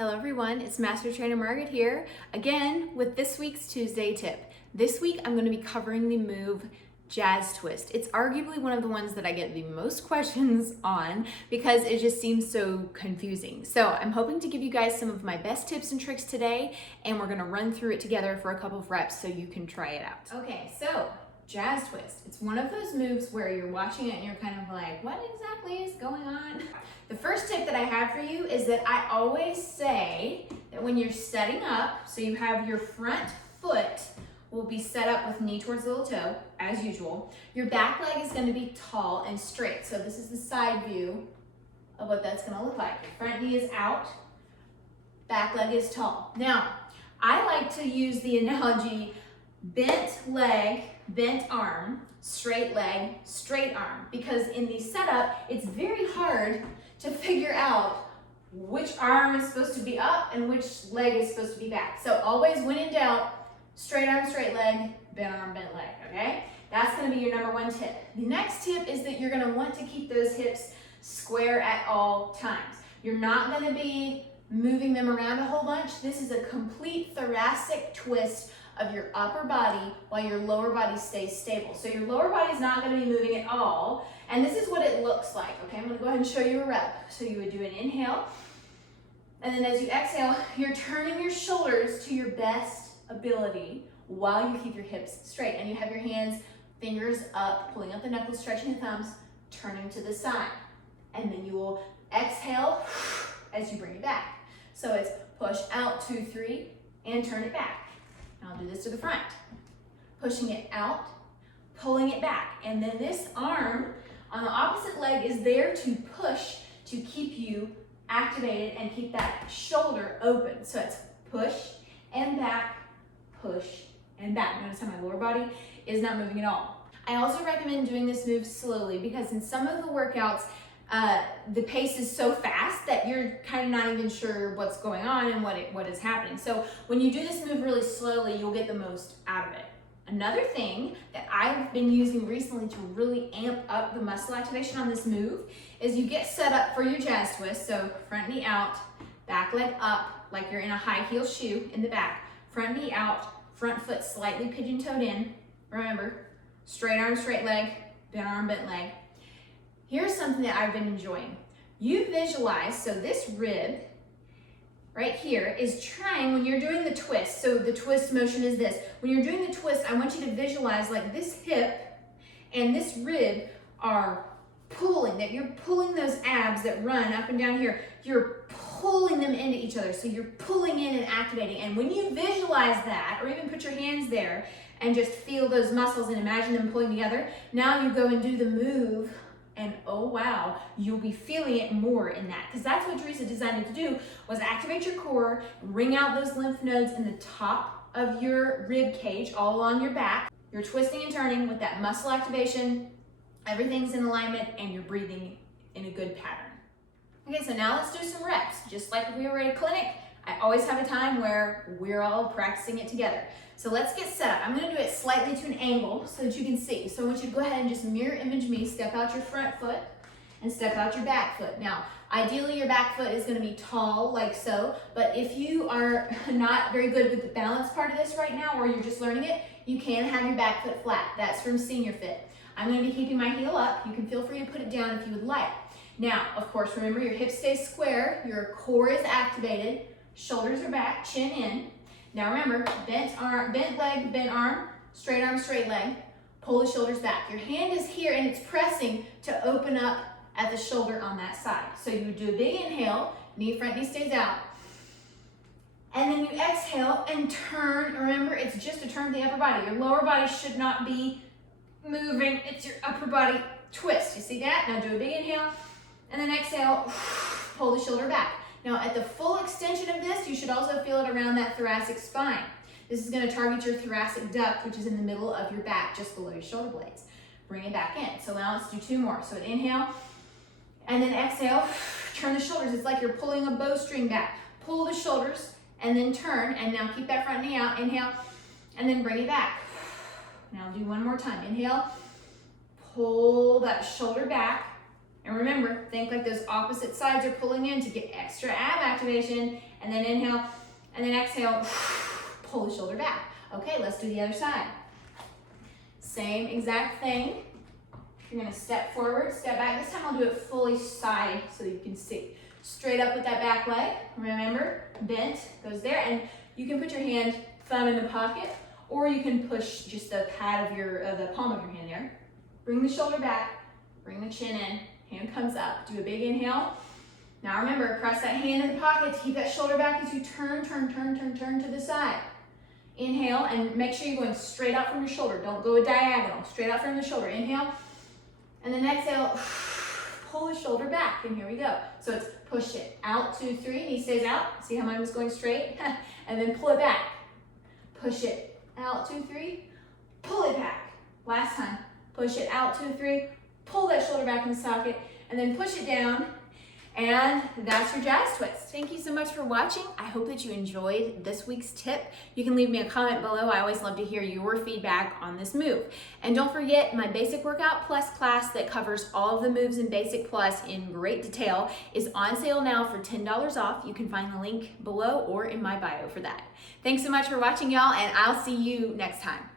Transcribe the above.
Hello everyone, it's Master Trainer Margaret here, again with this week's Tuesday tip. This week I'm going to be covering the move Jazz Twist. It's arguably one of the ones that I get the most questions on because it just seems so confusing. So I'm hoping to give you guys some of my best tips and tricks today, and we're going to run through it together for a couple of reps so you can try it out. Okay, so Jazz Twist. It's one of those moves where you're watching it and you're kind of like, what exactly is going on? The first tip that I have for you is that I always say that when you're setting up, so you have your front foot will be set up with knee towards the little toe, as usual. Your back leg is going to be tall and straight. So this is the side view of what that's going to look like. Your front knee is out, back leg is tall. Now, I like to use the analogy bent leg, bent arm, straight leg, straight arm, because in the setup, it's very hard to figure out which arm is supposed to be up and which leg is supposed to be back. So always, when in doubt, straight arm, straight leg, bent arm, bent leg, okay? That's gonna be your number one tip. The next tip is that you're gonna want to keep those hips square at all times. You're not gonna be moving them around a whole bunch. This is a complete thoracic twist of your upper body while your lower body stays stable. So your lower body is not going to be moving at all. And this is what it looks like. Okay, I'm going to go ahead and show you a rep. So you would do an inhale. And then as you exhale, you're turning your shoulders to your best ability while you keep your hips straight. And you have your hands, fingers up, pulling up the knuckles, stretching the thumbs, turning to the side. And then you will exhale as you bring it back. So it's push out, 2, 3, and turn it back. I'll do this to the front. Pushing it out, pulling it back. And then this arm on the opposite leg is there to push to keep you activated and keep that shoulder open. So it's push and back, push and back. Notice how my lower body is not moving at all. I also recommend doing this move slowly because in some of the workouts, the pace is so fast that you're kind of not even sure what's going on and what is happening. So when you do this move really slowly, you'll get the most out of it. Another thing that I've been using recently to really amp up the muscle activation on this move is you get set up for your jazz twist. So front knee out, back leg up, like you're in a high heel shoe in the back. Front knee out, front foot slightly pigeon-toed in. Remember, straight arm, straight leg, bent arm, bent leg. Here's something that I've been enjoying. You visualize, so this rib right here is trying, when you're doing the twist, so the twist motion is this. When you're doing the twist, I want you to visualize like this hip and this rib are pulling, that you're pulling those abs that run up and down here. You're pulling them into each other. So you're pulling in and activating. And when you visualize that, or even put your hands there and just feel those muscles and imagine them pulling together, now you go and do the move. And oh wow, you'll be feeling it more in that. Because that's what Teresa designed it to do, was activate your core, ring out those lymph nodes in the top of your rib cage, all along your back. You're twisting and turning with that muscle activation. Everything's in alignment and you're breathing in a good pattern. Okay, so now let's do some reps. Just like if we were at a clinic, I always have a time where we're all practicing it together. So let's get set up. I'm gonna do it slightly to an angle so that you can see. So I want you to go ahead and just mirror image me, step out your front foot and step out your back foot. Now, ideally your back foot is gonna be tall like so, but if you are not very good with the balance part of this right now, or you're just learning it, you can have your back foot flat. That's from Senior Fit. I'm gonna be keeping my heel up. You can feel free to put it down if you would like. Now, of course, remember your hips stay square, your core is activated, shoulders are back, chin in. Now remember, bent arm, bent leg, bent arm, straight leg, pull the shoulders back. Your hand is here and it's pressing to open up at the shoulder on that side. So you would do a big inhale, front knee stays out. And then you exhale and turn. Remember, it's just a turn of the upper body. Your lower body should not be moving. It's your upper body twist. You see that? Now do a big inhale and then exhale, pull the shoulder back. Now at the full extension of this, you should also feel it around that thoracic spine. This is going to target your thoracic duct, which is in the middle of your back, just below your shoulder blades. Bring it back in. So now let's do 2 more. So an inhale, and then exhale, turn the shoulders. It's like you're pulling a bowstring back. Pull the shoulders, and then turn, and now keep that front knee out. Inhale, and then bring it back. Now do 1 more time. Inhale, pull that shoulder back, and remember, think like those opposite sides are pulling in to get extra ab activation, And then inhale, and then exhale, pull the shoulder back. Okay, let's do the other side. Same exact thing. You're gonna step forward, step back. This time I'll do it fully side so that you can see. Straight up with that back leg. Remember, bent goes there, and you can put your hand, thumb in the pocket, or you can push just the pad of the palm of your hand there. Bring the shoulder back, bring the chin in, hand comes up. Do a big inhale. Now remember, press that hand in the pocket to keep that shoulder back as you turn to the side. Inhale, and make sure you're going straight out from your shoulder. Don't go diagonal, straight out from the shoulder. Inhale, and then exhale, pull the shoulder back, and here we go. So it's push it out, 2, 3, knee stays out. See how mine was going straight? And then pull it back. Push it out, 2, 3, pull it back. Last time, push it out, 2, 3, pull that shoulder back in the socket, and then push it down. And that's your jazz twist. Thank you so much for watching. I hope that you enjoyed this week's tip. You can leave me a comment below. I always love to hear your feedback on this move. And don't forget, my Basic Workout Plus class that covers all of the moves in Basic Plus in great detail is on sale now for $10 off. You can find the link below or in my bio for that. Thanks so much for watching, y'all, and I'll see you next time.